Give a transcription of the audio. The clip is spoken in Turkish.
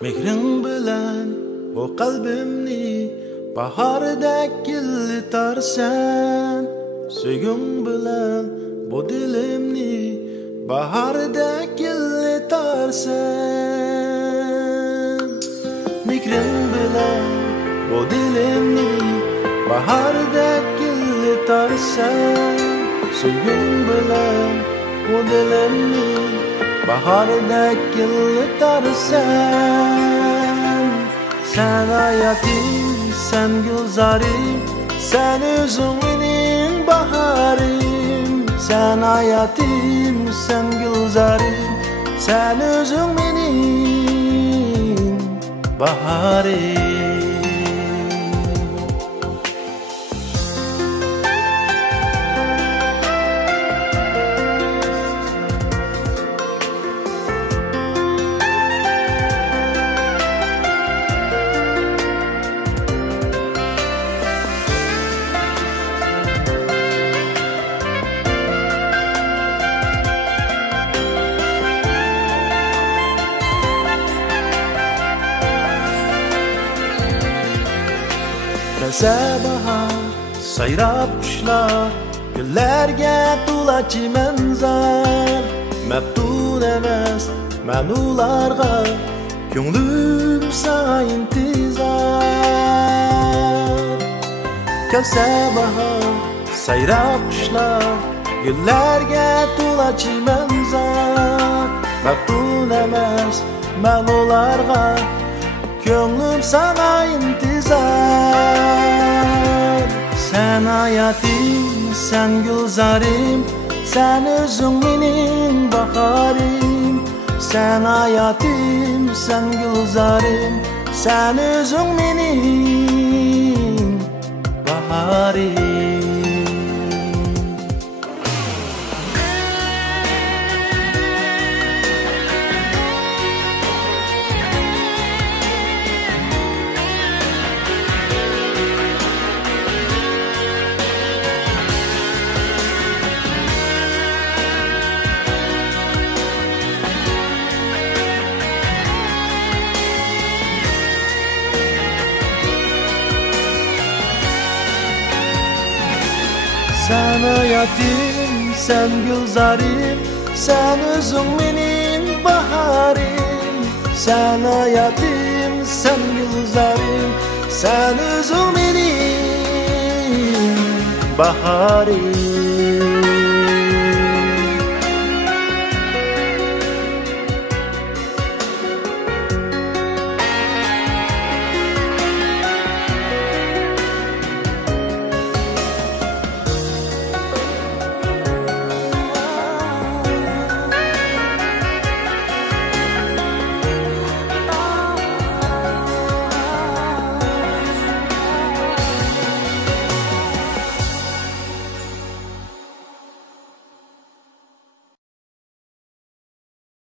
Mehrin bilen bu kalbimni bahardek yıllarsan, Söygün bilen bu dilimni bahardek yıllarsan. Mehrin bilen bu dilimni bahardek yıllarsan, Söygün bilen bu dilimni bahardek yıllarsan. Sen hayatim, sen gülzarim, sen özün menin baharim. Sen hayatim, sen gülzarim, sen özün menin baharim. Gelse bahar, sayrap kuşlar, güllerge tula çimenzar. Meftun emes, men ularga, köngülüm sana intizar. Gelse bahar, sayrap kuşlar, güllerge tula çimenzar. Meftun emes, men ularga, köngülüm sana intizar. Sen hayatim, sen gülzarim, sen özün menin baharim. Sen hayatim, sen gülzarim, sen özün menin baharim. Sen hayatim, sen gülzarim, sen özün menin baharim. Sen hayatim, sen gülzarim, sen özün menin baharim.